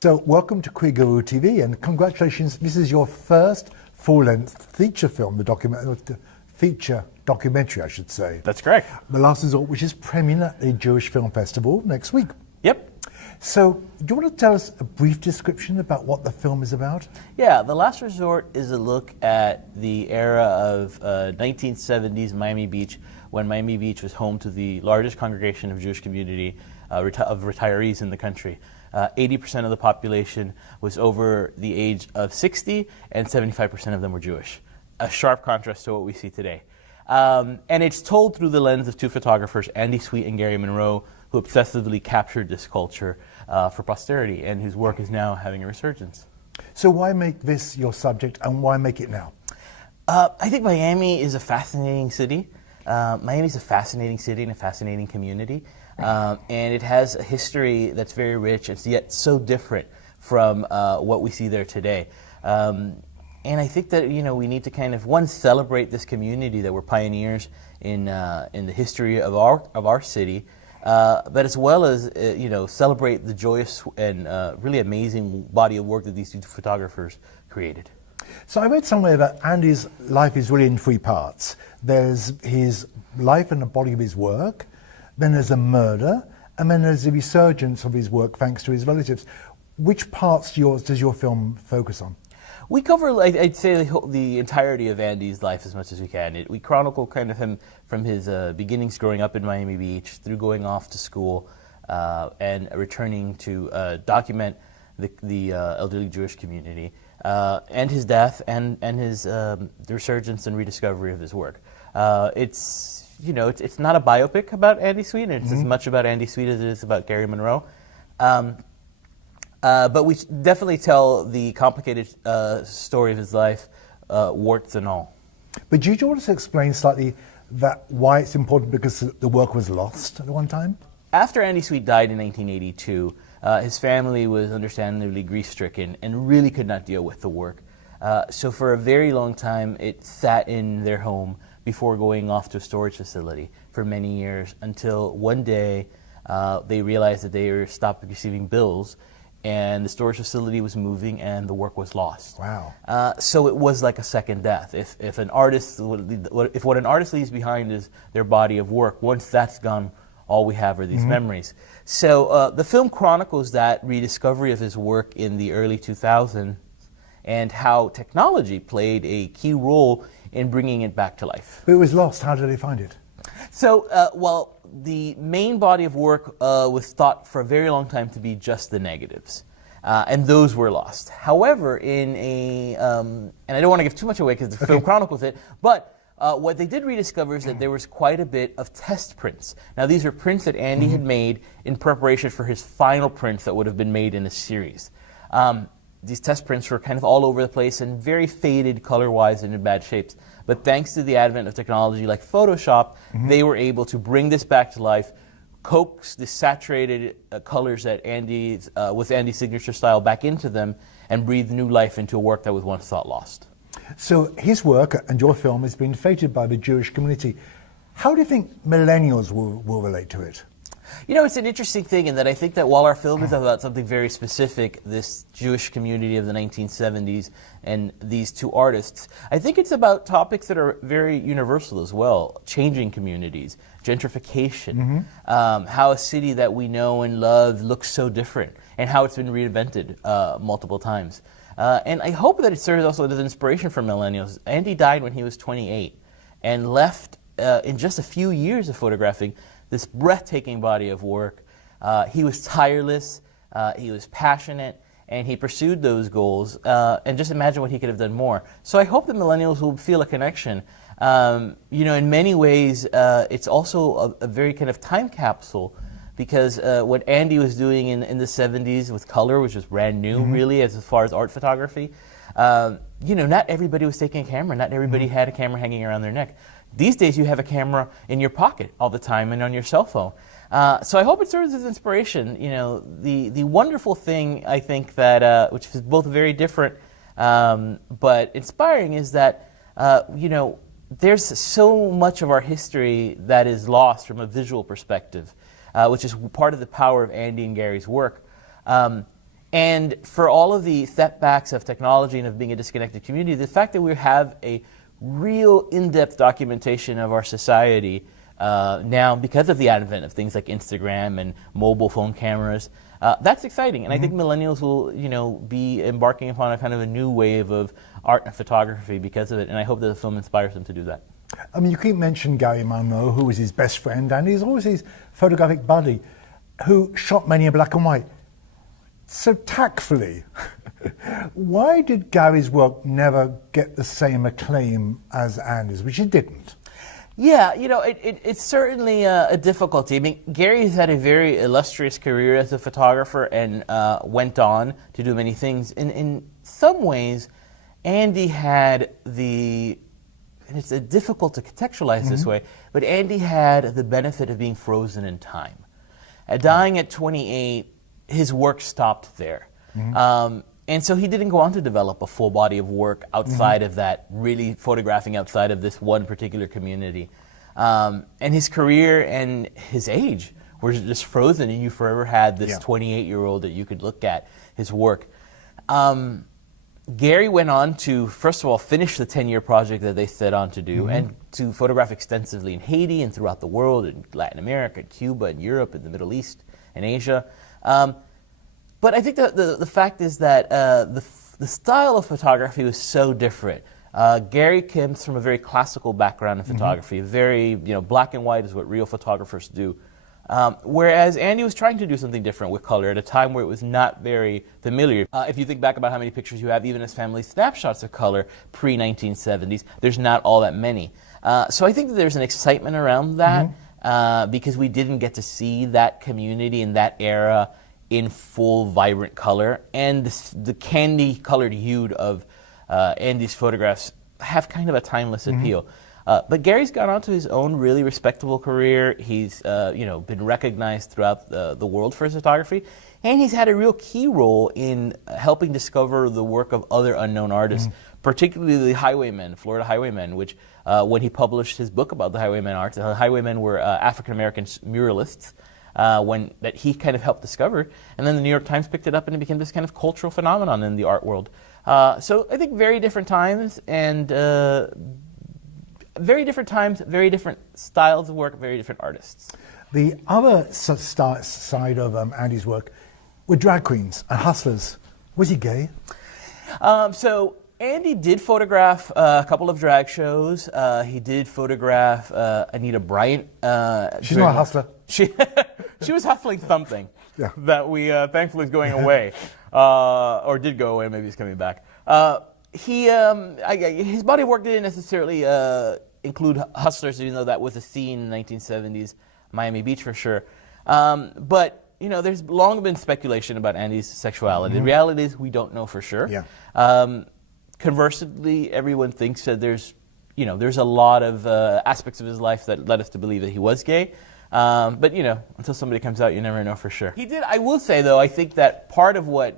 So welcome to Queer Guru TV, and congratulations, this is your first full-length feature film, the feature documentary, I should say. That's correct. The Last Resort, which is premiering at the Jewish Film Festival next week. Yep. So, do you want to tell us a brief description about what the film is about? Yeah, The Last Resort is a look at the era of 1970s Miami Beach, when Miami Beach was home to the largest congregation of Jewish community of retirees in the country. 80% of the population was over the age of 60, and 75% of them were Jewish. A sharp contrast to what we see today. And it's told through the lens of two photographers, Andy Sweet and Gary Monroe, who obsessively captured this culture for posterity, and whose work is now having a resurgence. So why make this your subject, and why make it now? I think Miami is a fascinating city. Miami's a fascinating city and a fascinating community. And it has a history that's very rich and yet so different from what we see there today. And I think that we need to kind of celebrate this community, that we're pioneers in the history of our city, but as well as celebrate the joyous and really amazing body of work that these two photographers created. So I read somewhere that Andy's life is really in three parts. There's his life and the body of his work, then there's a murder, and then there's the resurgence of his work thanks to his relatives. Which parts does your film focus on? We cover, I'd say, the entirety of Andy's life as much as we can. We chronicle kind of him from his beginnings growing up in Miami Beach, through going off to school, and returning to document the elderly Jewish community, and his death, and his the resurgence and rediscovery of his work. It's not a biopic about Andy Sweet, and it's as much about Andy Sweet as it is about Gary Monroe. But we definitely tell the complicated story of his life, warts and all. But do you want us to explain slightly why it's important, because the work was lost at one time? After Andy Sweet died in 1982, his family was understandably grief-stricken and really could not deal with the work. So for a very long time, it sat in their home before going off to a storage facility for many years, until one day they realized that they stopped receiving bills, and the storage facility was moving and the work was lost. Wow. So it was like a second death. If what an artist leaves behind is their body of work, once that's gone, all we have are these memories. So the film chronicles that rediscovery of his work in the early 2000s, and how technology played a key role in bringing it back to life. But it was lost. How did they find it? So, the main body of work was thought for a very long time to be just the negatives, and those were lost. However, and I don't want to give too much away because the film chronicles it, but what they did rediscover is that there was quite a bit of test prints. Now, these are prints that Andy had made in preparation for his final prints that would have been made in a series. These test prints were kind of all over the place and very faded color-wise and in bad shapes. But thanks to the advent of technology like Photoshop, they were able to bring this back to life, coax the saturated colors that with Andy's signature style back into them, and breathe new life into a work that was once thought lost. So his work and your film has been feted by the Jewish community. How do you think millennials will relate to it? It's an interesting thing in that I think that while our film is about something very specific, this Jewish community of the 1970s and these two artists, I think it's about topics that are very universal as well. Changing communities, gentrification, how a city that we know and love looks so different, and how it's been reinvented multiple times. And I hope that it serves also as inspiration for millennials. Andy died when he was 28 and left in just a few years of photographing this breathtaking body of work. He was tireless, he was passionate, and he pursued those goals. And just imagine what he could have done more. So I hope that millennials will feel a connection. In many ways, it's also a very kind of time capsule, because what Andy was doing in the 70s with color, which was brand new, really, as far as art photography, not everybody was taking a camera. Not everybody had a camera hanging around their neck. These days, you have a camera in your pocket all the time and on your cell phone. So I hope it serves as inspiration. The wonderful thing, I think, that which is both very different but inspiring, is that there's so much of our history that is lost from a visual perspective, which is part of the power of Andy and Gary's work. And for all of the setbacks of technology and of being a disconnected community, the fact that we have a real in-depth documentation of our society now because of the advent of things like Instagram and mobile phone cameras, that's exciting. And I think millennials will, be embarking upon a kind of a new wave of art and photography because of it. And I hope that the film inspires them to do that. I mean, you keep mentioning Gary Munro, who was his best friend, and he's always his photographic buddy, who shot many in black and white. So tactfully, why did Gary's work never get the same acclaim as Andy's, which it didn't? Yeah, it's certainly a difficulty. I mean, Gary's had a very illustrious career as a photographer and went on to do many things. In some ways, Andy had and it's difficult to contextualize this way, but Andy had the benefit of being frozen in time. Dying at 28, his work stopped there. And so he didn't go on to develop a full body of work outside of that, really photographing outside of this one particular community. And his career and his age were just frozen, and you forever had this 28-year-old that you could look at, his work. Gary went on to, first of all, finish the 10-year project that they set on to do, and to photograph extensively in Haiti and throughout the world, in Latin America, Cuba, and Europe, and the Middle East, and Asia. But I think the fact is that the style of photography was so different. Gary comes from a very classical background in photography. Very, black and white is what real photographers do. Whereas Andy was trying to do something different with color at a time where it was not very familiar. If you think back about how many pictures you have, even as family snapshots of color pre-1970s, there's not all that many. So I think that there's an excitement around that because we didn't get to see that community in that era in full, vibrant color. And the candy-colored hue of Andy's photographs have kind of a timeless appeal. But Gary's gone on to his own really respectable career. He's been recognized throughout the world for his photography, and he's had a real key role in helping discover the work of other unknown artists, particularly the Highwaymen, Florida Highwaymen, which when he published his book about the Highwaymen art, the Highwaymen were African-American muralists that he kind of helped discover, and then the New York Times picked it up and it became this kind of cultural phenomenon in the art world. So I think very different times and very different times, very different styles of work, very different artists. The other side of Andy's work were drag queens and hustlers. Was he gay? So Andy did photograph a couple of drag shows. He did photograph Anita Bryant. She's not a hustler. She was hustling something that we thankfully is going away, or did go away. Maybe he's coming back. His body of work didn't necessarily include hustlers, even though that was a scene in the 1970s, Miami Beach for sure. But there's long been speculation about Andy's sexuality. The reality is we don't know for sure. Conversely, everyone thinks that there's a lot of aspects of his life that led us to believe that he was gay. But until somebody comes out, you never know for sure. He did. I will say though, I think that part of why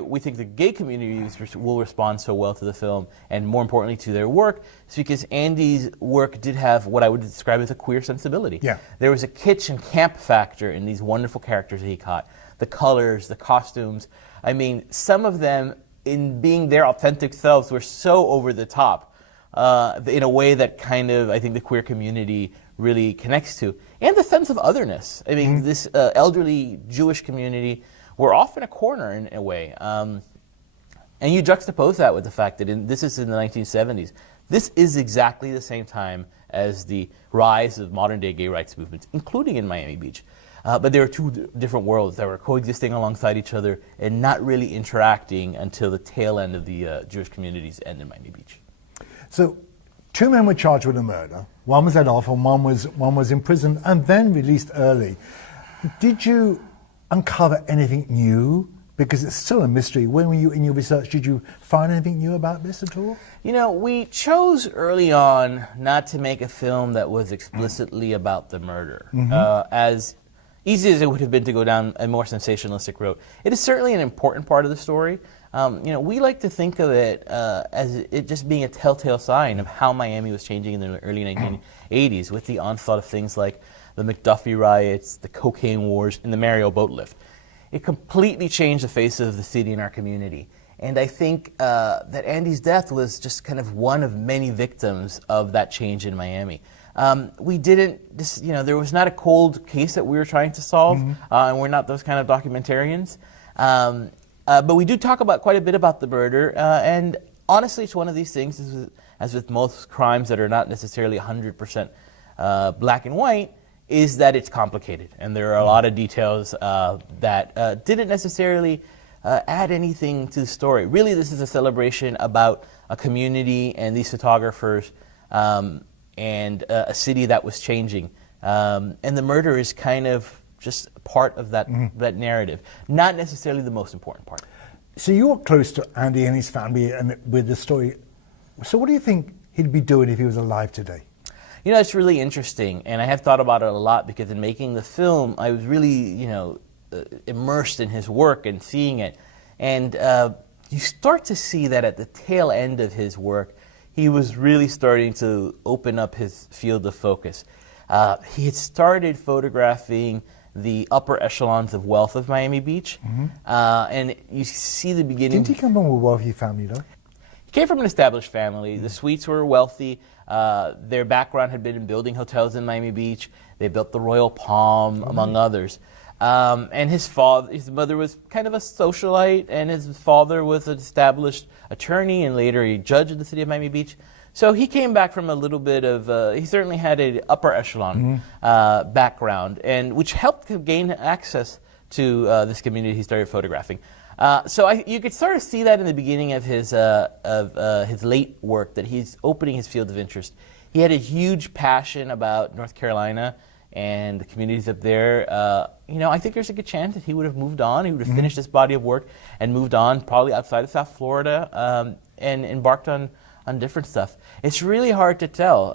we think the gay community will respond so well to the film, and more importantly to their work, is because Andy's work did have what I would describe as a queer sensibility. There was a kitsch and camp factor in these wonderful characters that he caught. The colors, the costumes. I mean, some of them, in being their authentic selves, were so over the top in a way that kind of, I think, the queer community really connects to. And the sense of otherness. I mean, this elderly Jewish community were off in a corner in a way. And you juxtapose that with the fact that this is in the 1970s. This is exactly the same time as the rise of modern-day gay rights movements, including in Miami Beach. But there were two different worlds that were coexisting alongside each other and not really interacting until the tail end of the Jewish community's end in Miami Beach. So, two men were charged with a murder. One was let off and one was imprisoned and then released early. Did you uncover anything new? Because it's still a mystery. When were you in your research? Did you find anything new about this at all? We chose early on not to make a film that was explicitly about the murder. As easy as it would have been to go down a more sensationalistic road, it is certainly an important part of the story. We like to think of it as it just being a telltale sign of how Miami was changing in the early 1980s with the onslaught of things like the McDuffie riots, the cocaine wars, and the Mario boat lift. it completely changed the face of the city and our community. And I think that Andy's death was just kind of one of many victims of that change in Miami. We didn't, there was not a cold case that we were trying to solve, and we're not those kind of documentarians. But we do talk about quite a bit about the murder, and honestly, it's one of these things, as with most crimes that are not necessarily 100% black and white, is that it's complicated, and there are a lot of details that didn't necessarily add anything to the story. Really, this is a celebration about a community and these photographers and a city that was changing. And the murder is kind of just part of that, that narrative, not necessarily the most important part. So you're close to Andy and his family and with the story. So what do you think he'd be doing if he was alive today? You know, it's really interesting, and I have thought about it a lot because in making the film, I was really, immersed in his work and seeing it. And you start to see that at the tail end of his work, he was really starting to open up his field of focus. He had started photographing the upper echelons of wealth of Miami Beach, and you see the beginning. Didn't he come from a wealthy family, though? He came from an established family. The Sweets were wealthy. Their background had been in building hotels in Miami Beach. They built the Royal Palm, among others. And his mother was kind of a socialite, and his father was an established attorney and later a judge in the city of Miami Beach. So he came back from a little bit of, he certainly had an upper echelon background, and which helped him gain access to this community he started photographing. So you could sort of see that in the beginning of his late work, that he's opening his field of interest. He had a huge passion about North Carolina and the communities up there. I think there's a good chance that he would have moved on. He would have finished this body of work and moved on, probably outside of South Florida, and embarked on different stuff. It's really hard to tell,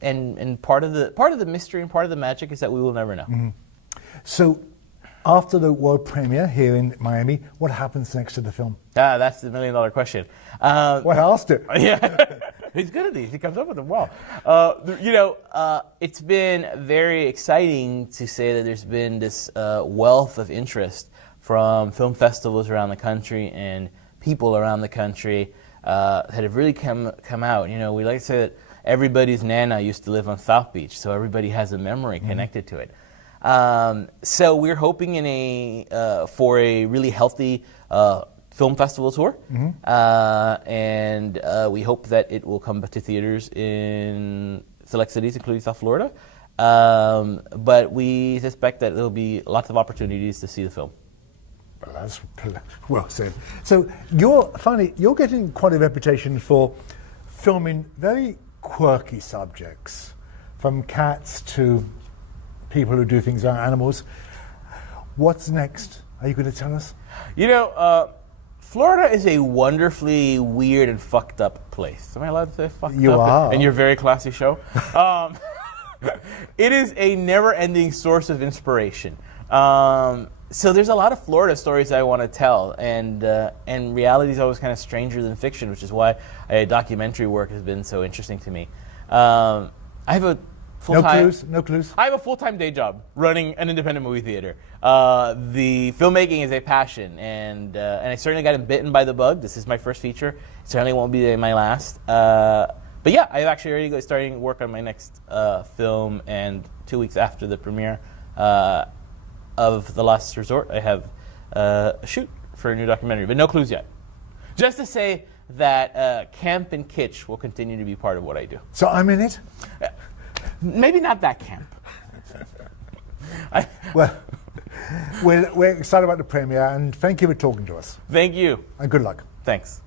and part of the mystery and part of the magic is that we will never know. So, after the world premiere here in Miami, what happens next to the film? That's the million-dollar question. Well, I asked it. Yeah, he's good at these. He comes up with them well. It's been very exciting to say that there's been this wealth of interest from film festivals around the country and people around the country that have really come out. We like to say that everybody's nana used to live on South Beach, so everybody has a memory connected to it. So we're hoping for a really healthy film festival tour, and we hope that it will come to theaters in select cities, including South Florida. But we suspect that there will be lots of opportunities to see the film. Well, that's well said. So you're getting quite a reputation for filming very quirky subjects, from cats to people who do things around animals. What's next? Are you going to tell us? Florida is a wonderfully weird and fucked up place. Am I allowed to say fucked up? You are. In your very classy show? It is a never-ending source of inspiration. So there's a lot of Florida stories I want to tell, and reality is always kind of stranger than fiction, which is why documentary work has been so interesting to me. I have a full-time, No clues? I have a full-time day job running an independent movie theater. The filmmaking is a passion, and I certainly got bitten by the bug. This is my first feature. It certainly won't be my last. But yeah, I've actually already starting work on my next film, and 2 weeks after the premiere of The Last Resort, I have a shoot for a new documentary, but no clues yet. Just to say that camp and kitsch will continue to be part of what I do. So I'm in it? Maybe not that camp. Well, we're excited about the premiere, and thank you for talking to us. Thank you. And good luck. Thanks.